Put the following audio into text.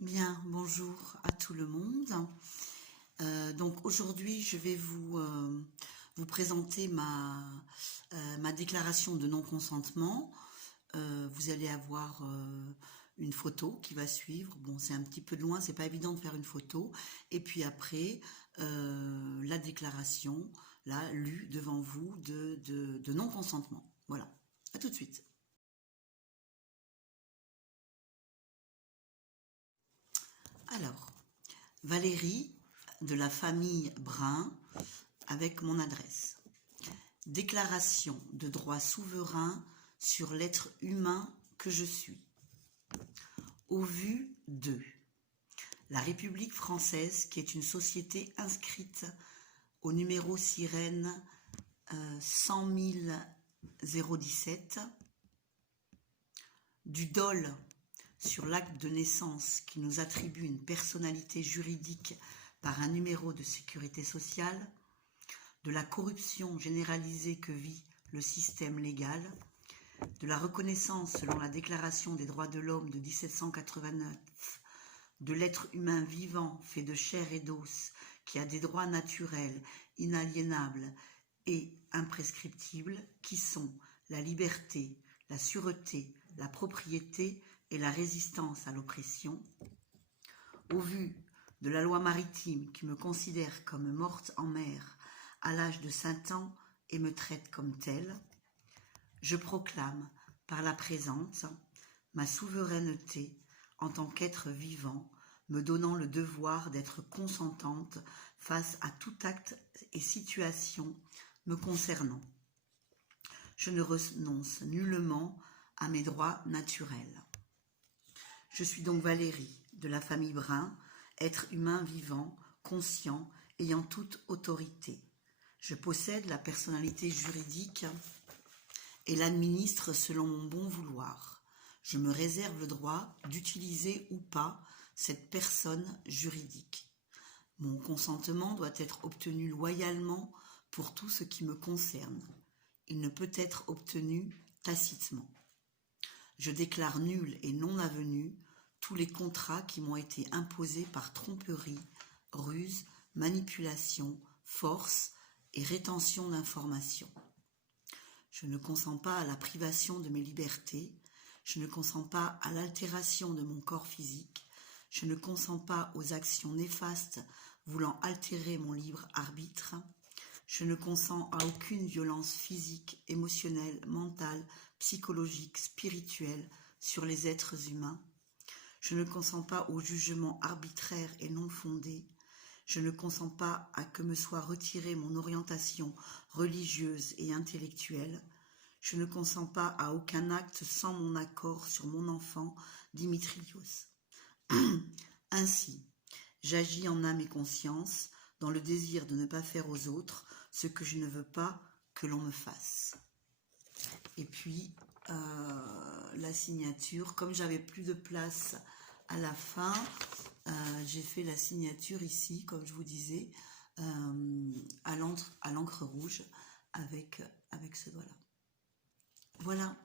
Bien, bonjour à tout le monde. Donc aujourd'hui, je vais vous présenter ma déclaration de non-consentement. Vous allez avoir une photo qui va suivre. Bon, c'est un petit peu de loin, c'est pas évident de faire une photo. Et puis après, la déclaration, là, lue devant vous de non-consentement. Voilà, à tout de suite. Alors, Valérie, de la famille Brun, avec mon adresse. Déclaration de droit souverain sur l'être humain que je suis. Au vu de la République française, qui est une société inscrite au numéro sirène 100 017, du DOL sur l'acte de naissance qui nous attribue une personnalité juridique par un numéro de sécurité sociale, de la corruption généralisée que vit le système légal, de la reconnaissance selon la Déclaration des droits de l'homme de 1789 de l'être humain vivant fait de chair et d'os qui a des droits naturels, inaliénables et imprescriptibles qui sont la liberté, la sûreté, la propriété et la résistance à l'oppression. Au vu de la loi maritime qui me considère comme morte en mer à l'âge de 5 ans et me traite comme telle, je proclame par la présente ma souveraineté en tant qu'être vivant, me donnant le devoir d'être consentante face à tout acte et situation me concernant. Je ne renonce nullement à mes droits naturels. Je suis donc Valérie, de la famille Brun, être humain vivant, conscient, ayant toute autorité. Je possède la personnalité juridique et l'administre selon mon bon vouloir. Je me réserve le droit d'utiliser ou pas cette personne juridique. Mon consentement doit être obtenu loyalement pour tout ce qui me concerne. Il ne peut être obtenu tacitement. Je déclare nuls et non avenus tous les contrats qui m'ont été imposés par tromperie, ruse, manipulation, force et rétention d'informations. Je ne consens pas à la privation de mes libertés, je ne consens pas à l'altération de mon corps physique, je ne consens pas aux actions néfastes voulant altérer mon libre arbitre, je ne consens à aucune violence physique, émotionnelle, mentale, psychologique, spirituelle sur les êtres humains, je ne consens pas au jugement arbitraire et non fondé, je ne consens pas à que me soit retirée mon orientation religieuse et intellectuelle. Je ne consens pas à aucun acte sans mon accord sur mon enfant Dimitrios. Ainsi, j'agis en âme et conscience dans le désir de ne pas faire aux autres ce que je ne veux pas que l'on me fasse. Et puis, la signature, comme j'avais plus de place à la fin, j'ai fait la signature ici, comme je vous disais, à l'encre rouge avec ce doigt-là. Voilà.